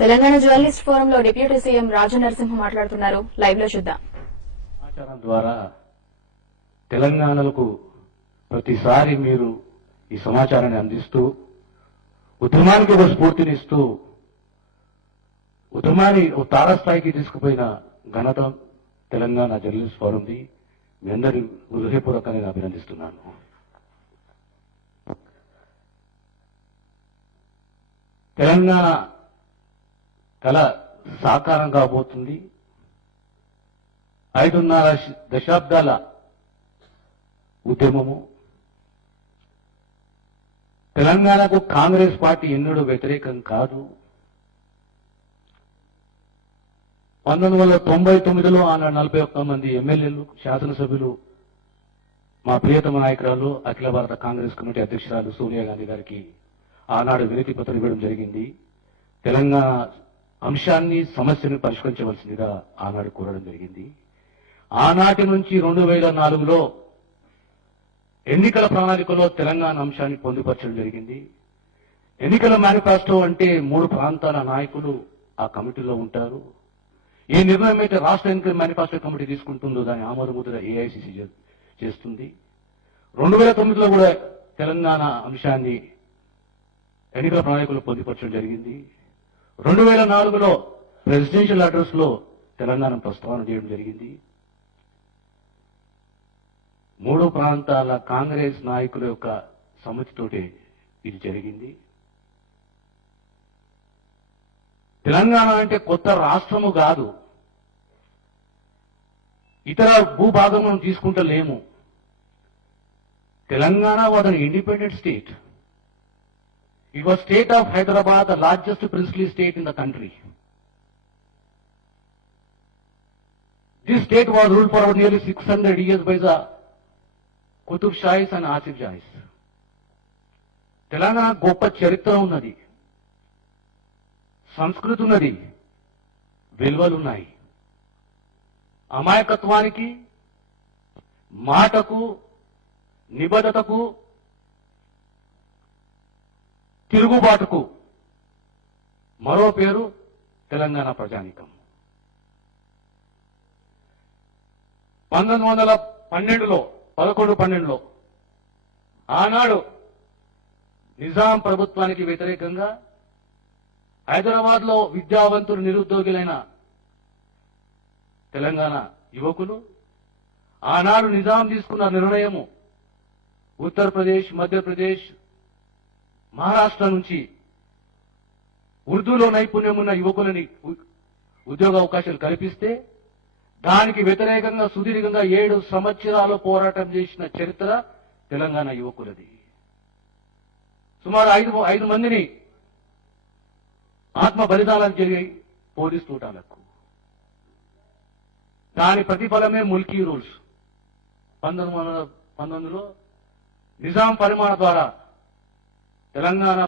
Telangana journalist ఫోరంలో deputy CM Raja Narasimha మాట్లాడుతున్నారు. లైవ్లో చూద్దాం. సమాచారం ద్వారా తెలంగాణకు ప్రతిసారి మీరు ఈ సమాచారాన్ని అందిస్తూ ఉద్యమానికి ఒక స్ఫూర్తినిస్తూ ఉద్యమాన్ని ఓ తారాస్థాయికి తీసుకుపోయిన ఘనత తెలంగాణ జర్నలిస్ట్ ఫోరంది. మీ అందరి హృదయపూర్వకంగా నేను అభినందిస్తున్నాను. తెలంగాణ కళ సాకారం కాబోతుంది. ఐదున్నర దశాబ్దాల ఉద్యమము. తెలంగాణకు కాంగ్రెస్ పార్టీ ఎన్నడూ వ్యతిరేకం కాదు. పంతొమ్మిది వందల తొంభై తొమ్మిదిలో ఆనాడు నలభై ఒక్క మంది ఎమ్మెల్యేలు శాసనసభ్యులు మా ప్రియతమ నాయకురాలు అఖిల భారత కాంగ్రెస్ కమిటీ అధ్యక్షురాలు సోనియా గాంధీ గారికి ఆనాడు వినతి పత్రం ఇవ్వడం జరిగింది. తెలంగాణ అంశాన్ని సమస్యను పరిష్కరించవలసిందిగా ఆనాడు కోరడం జరిగింది. ఆనాటి నుంచి రెండు వేల నాలుగులో ఎన్నికల ప్రణాళికలో తెలంగాణ అంశాన్ని పొందుపరచడం జరిగింది. ఎన్నికల మేనిఫెస్టో అంటే మూడు ప్రాంతాల నాయకులు ఆ కమిటీలో ఉంటారు. ఏ నిర్ణయం అయితే రాష్ట్ర ఎన్నికల మేనిఫెస్టో కమిటీ తీసుకుంటుందో దాని ఆమోదముద్ర ఏఐసిసి చేస్తుంది. రెండు వేల తొమ్మిదిలో కూడా తెలంగాణ అంశాన్ని ఎన్నికల ప్రణాళికలో పొందుపరచడం జరిగింది. రెండు వేల నాలుగులో ప్రెసిడెన్షియల్ అడ్రస్లో తెలంగాణ ప్రస్తావన చేయడం జరిగింది. మూడు ప్రాంతాల కాంగ్రెస్ నాయకుల యొక్క సమ్మతితోటి ఇది జరిగింది. తెలంగాణ అంటే కొత్త రాష్ట్రము కాదు. ఇతర భూభాగం మనం తీసుకుంటలేము. Telangana was an independent state. It was state of Hyderabad the largest princely state in the country this state was rule for nearly six hundred years by the Qutub Shahis and Asif Shahis Telangana గొప్ప చరిత్ర ఉన్నది. సంస్కృతి ఉన్నది. విలువలున్నాయి అమాయకత్వానికి మాటకు నిబద్ధతకు తిరుగుబాటుకు. మరో పేరు తెలంగాణ ప్రజానీకం. పంతొమ్మిది వందల పన్నెండులో పదకొండు పన్నెండులో ఆనాడు నిజాం ప్రభుత్వానికి వ్యతిరేకంగా హైదరాబాద్లో విద్యావంతులు నిరుద్యోగులైన తెలంగాణ యువకులు ఆనాడు నిజాం తీసుకున్న నిర్ణయము ఉత్తరప్రదేశ్ మధ్యప్రదేశ్ మహారాష్ట్ర నుంచి ఉర్దూలో నైపుణ్యం ఉన్న యువకులని ఉద్యోగ అవకాశాలు కల్పిస్తే దానికి వ్యతిరేకంగా సుదీర్ఘంగా ఏడు సంవత్సరాలు పోరాటం చేసిన చరిత్ర తెలంగాణ యువకులది. సుమారు ఐదు ఐదు మందిని ఆత్మ బలిదానాలు జరిగాయి పోలీస్ తూటాలకు. దాని ప్రతిఫలమే ముల్కీ రూల్స్. పంతొమ్మిది వందల పంతొమ్మిదిలో నిజాం పరిమాణ ద్వారా తెలంగాణ